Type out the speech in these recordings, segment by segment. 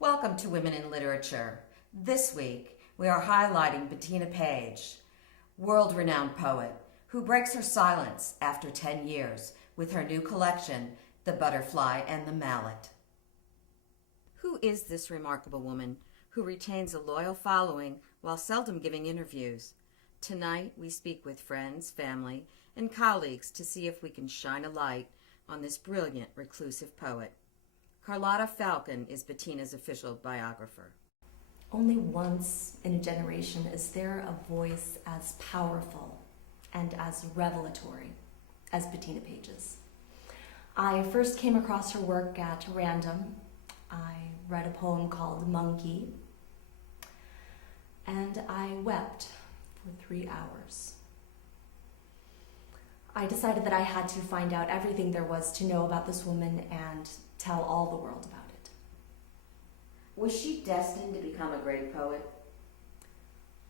Welcome to Women in Literature. This week, we are highlighting Bettina Page, world-renowned poet who breaks her silence after 10 years with her new collection, The Butterfly and the Mallet. Who is this remarkable woman who retains a loyal following while seldom giving interviews? Tonight, we speak with friends, family, and colleagues to see if we can shine a light on this brilliant, reclusive poet. Carlotta Falcon is Bettina's official biographer. Only once in a generation is there a voice as powerful and as revelatory as Bettina Page's. I first came across her work at random. I read a poem called Monkey, and I wept for 3 hours. I decided that I had to find out everything there was to know about this woman and tell all the world about it. Was she destined to become a great poet?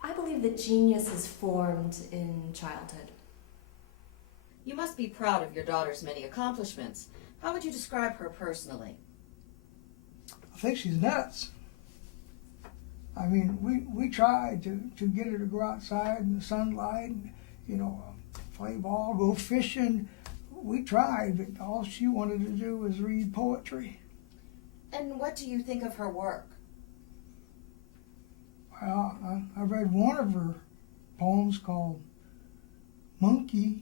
I believe that genius is formed in childhood. You must be proud of your daughter's many accomplishments. How would you describe her personally? I think she's nuts. I mean, we tried to get her to go outside in the sunlight, and, play ball, go fishing. We tried, but all she wanted to do was read poetry. And what do you think of her work? Well, I read one of her poems called Monkey.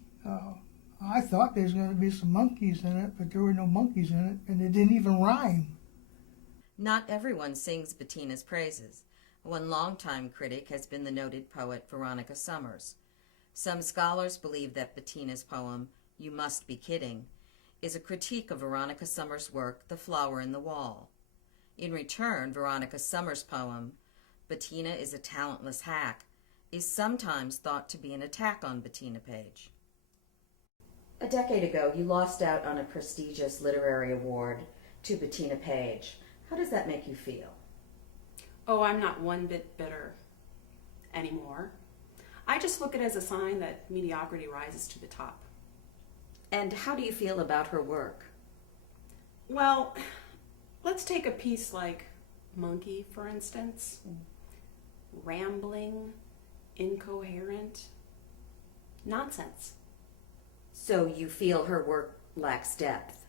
I thought there was going to be some monkeys in it, but there were no monkeys in it, and it didn't even rhyme. Not everyone sings Bettina's praises. One longtime critic has been the noted poet Veronica Summers. Some scholars believe that Bettina's poem, You Must Be Kidding, is a critique of Veronica Summers' work, The Flower in the Wall. In return, Veronica Summers' poem, Bettina is a Talentless Hack, is sometimes thought to be an attack on Bettina Page. A decade ago, you lost out on a prestigious literary award to Bettina Page. How does that make you feel? Oh, I'm not one bit bitter anymore. I just look at it as a sign that mediocrity rises to the top. And how do you feel about her work? Well, let's take a piece like Monkey, for instance. Rambling, incoherent, nonsense. So you feel her work lacks depth?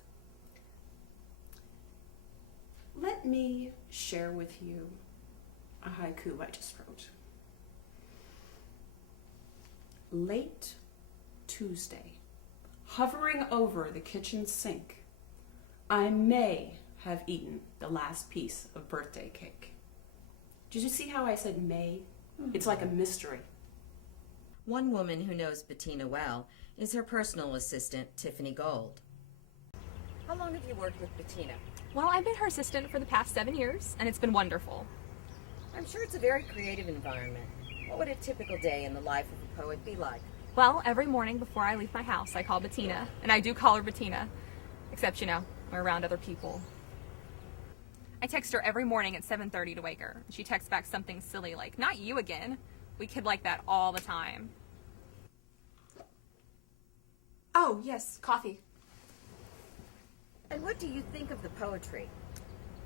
Let me share with you a haiku I just wrote. Late Tuesday, hovering over the kitchen sink, I may have eaten the last piece of birthday cake. Did you see how I said may? It's like a mystery. One woman who knows Bettina well is her personal assistant, Tiffany Gold. How long have you worked with Bettina? Well, I've been her assistant for the past 7 years, and it's been wonderful. I'm sure it's a very creative environment. What would a typical day in the life of a poet be like? Well, every morning before I leave my house, I call Bettina, and I do call her Bettina, except, we're around other people. I text her every morning at 7:30 to wake her. She texts back something silly like, "Not you again." We kid like that all the time. Oh, yes, coffee. And what do you think of the poetry?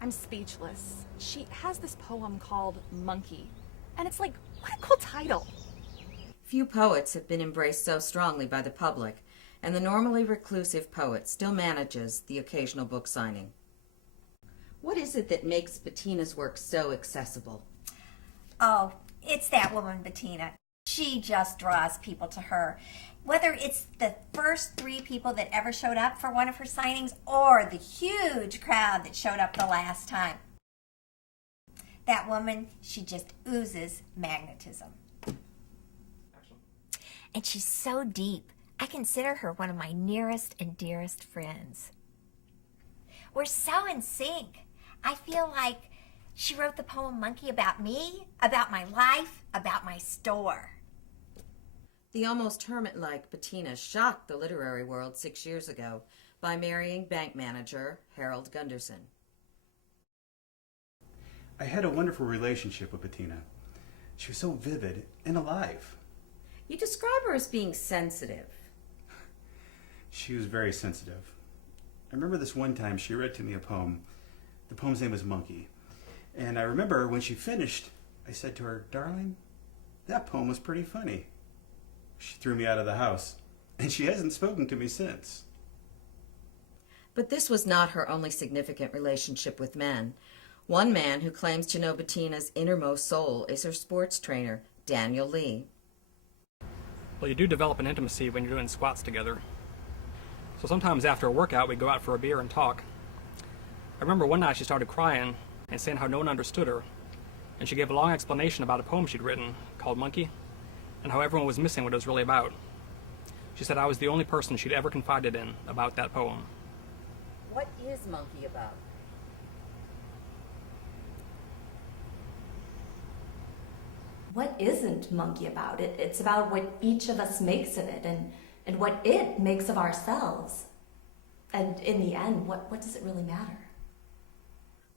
I'm speechless. She has this poem called Monkey, and it's like, what a cool title. Few poets have been embraced so strongly by the public, and the normally reclusive poet still manages the occasional book signing. What is it that makes Bettina's work so accessible? Oh, it's that woman, Bettina. She just draws people to her. Whether it's the first 3 people that ever showed up for one of her signings or the huge crowd that showed up the last time. That woman, she just oozes magnetism. And she's so deep. I consider her one of my nearest and dearest friends. We're so in sync. I feel like she wrote the poem Monkey about me, about my life, about my store. The almost hermit-like Bettina shocked the literary world 6 years ago by marrying bank manager Harold Gunderson. I had a wonderful relationship with Bettina. She was so vivid and alive. You describe her as being sensitive. She was very sensitive. I remember this one time she read to me a poem. The poem's name was Monkey. And I remember when she finished, I said to her, "Darling, that poem was pretty funny." She threw me out of the house, and she hasn't spoken to me since. But this was not her only significant relationship with men. One man who claims to know Bettina's innermost soul is her sports trainer, Danielle Lee. Well, you do develop an intimacy when you're doing squats together. So sometimes after a workout, we'd go out for a beer and talk. I remember one night she started crying and saying how no one understood her. And she gave a long explanation about a poem she'd written called Monkey, and how everyone was missing what it was really about. She said I was the only person she'd ever confided in about that poem. What is Monkey about? What isn't Monkey about? It's about what each of us makes of it and what it makes of ourselves. And in the end, what does it really matter?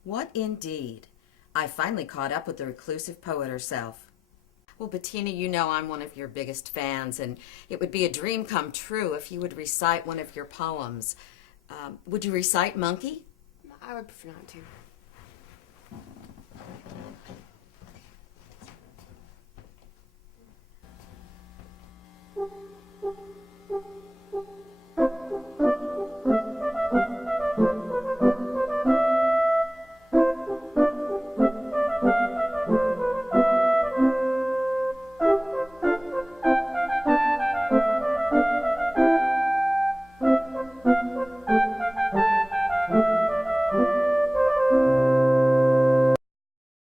What indeed? I finally caught up with the reclusive poet herself. Well, Bettina, you know I'm one of your biggest fans, and it would be a dream come true if you would recite one of your poems. Would you recite Monkey? I would prefer not to.